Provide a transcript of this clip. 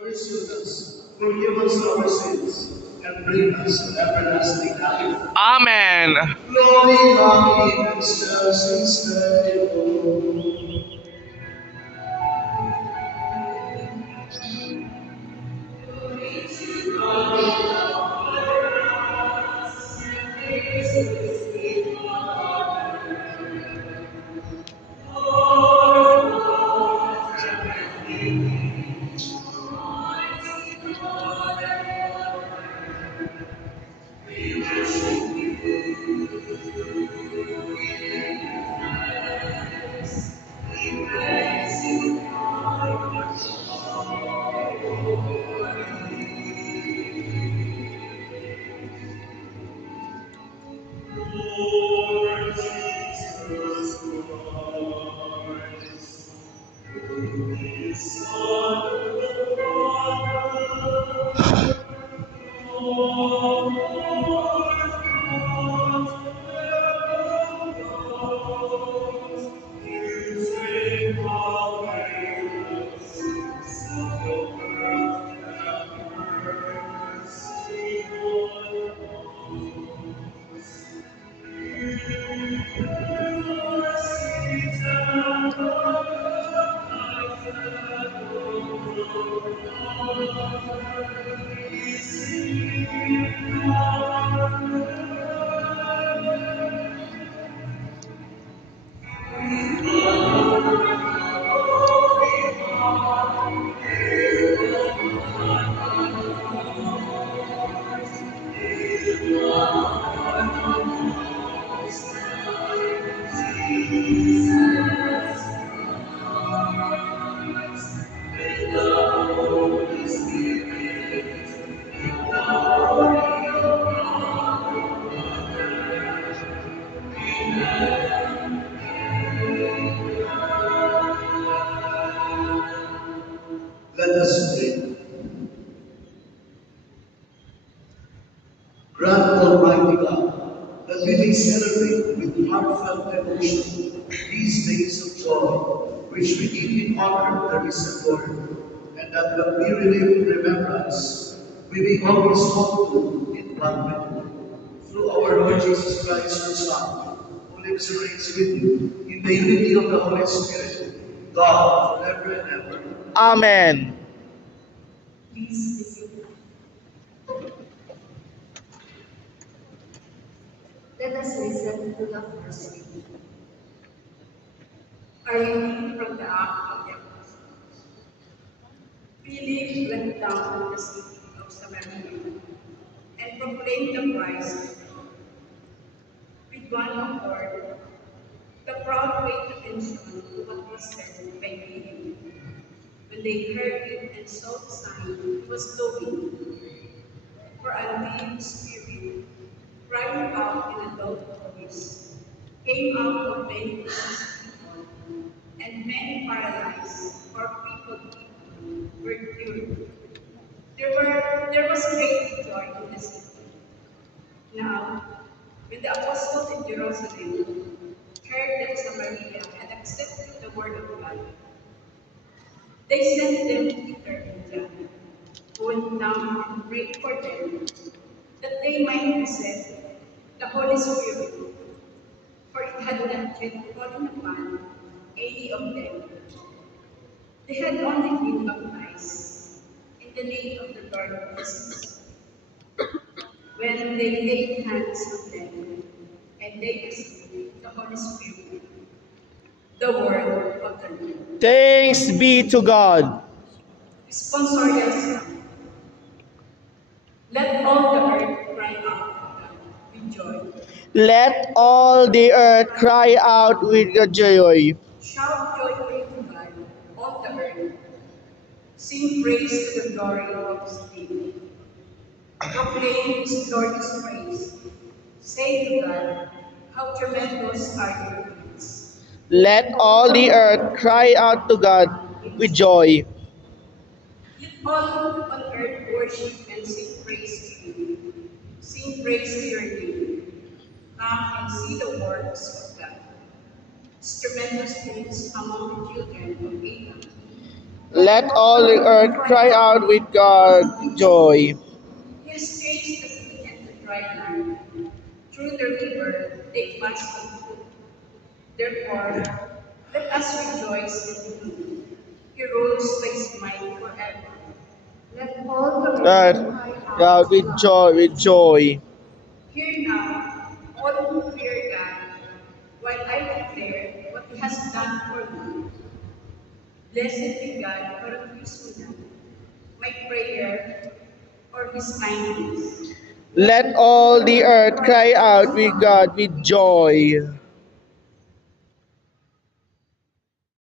Pursue us, forgive us our sins, and bring us to everlasting life. Amen. Glory, glory, and instead. Let us pray. Grant, Almighty God, that we may celebrate with heartfelt devotion these days of joy, which we give in honor of the risen Lord, and that when we relive remembrance, we may always hold to in one with through our Lord Jesus Christ, your Son, who lives and reigns with you in the unity of the Holy Spirit, God, forever and ever. Amen. Let us listen to the first reading. A reading from the Act of the Apostles. Philip went down to the city of Samaria and proclaimed the Christ to them. With one accord, the crowd paid attention to what was said by Philip. When they heard it and saw the sign he was doing, for a deep spirit, crying out in a loud voice, came out of many possessed people, and many paralyzed or crippled people were cured. There was great joy in the city. Now, when the apostles in Jerusalem heard that Samaria had accepted the word of God, they sent them Peter and John, who went down and prayed for them that they might receive the Holy Spirit, for it had not yet fallen upon any of them. They had only been baptized in the name of the Lord Jesus. When they laid hands on them, and they received the Holy Spirit, the word of the Lord. Thanks be to God. Responsorial Psalm. Let all the earth cry out with joy. Let all the earth cry out with joy. Shout joyfully to God, all the earth. Sing praise to the glory of His name. Proclaim His glorious praise. Say to God, how tremendous are your deeds. Let all the earth cry out to God with joy. Let all on earth worship and sing praise to you. Sing praise to your name. Come and see the works of God. His tremendous things among the children of Adam. Let all the earth cry out with God joy. He has changed the sea into dry land. Through the river they passed on foot. Therefore, let us rejoice in him. He rules by his might forever. Let all the earth Earth cry cry out out with joy, with joy. Hear now, all who fear God, while I declare what he has done for me. Blessed be God who refused me not my prayer or his kindness. Let all the earth cry out with God with joy.